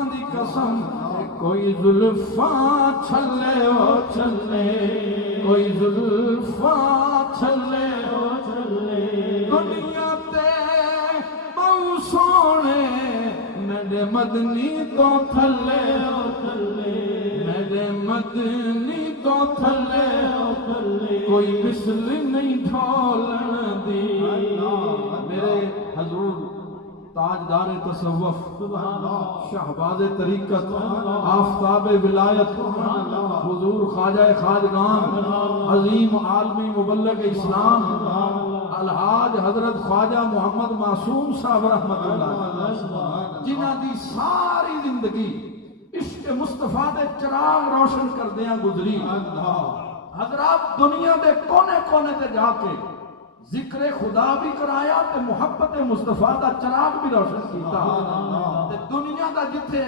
زلفاں دی قسم کوئی زلفاں چھلے او چھلے کوئی زلفاں چھلے او چھلے دنیا تے بہو سونے میرے مدنی تو تھلے او تھلے میرے مدنی تو تھلے او تھلے کوئی مثل نہیں ڈھولن دی میرے حضور تاجدار تصوف شہباز طریقت آفتاب ولایت حضور خواجہ خواجگان عظیم عالمی مبلغ اسلام الحاج حضرت خواجہ محمد معصوم صاحب رحمت اللہ جنہاں دی ساری زندگی عشق مصطفیٰ دے چراغ روشن کردیاں گزری حضرات دنیا دے کونے کونے تے جا کے ذکر خدا بھی کرایا تے محبت مصطفیٰ دا چراغ بھی روشن کیتا تے دنیا دا جتھے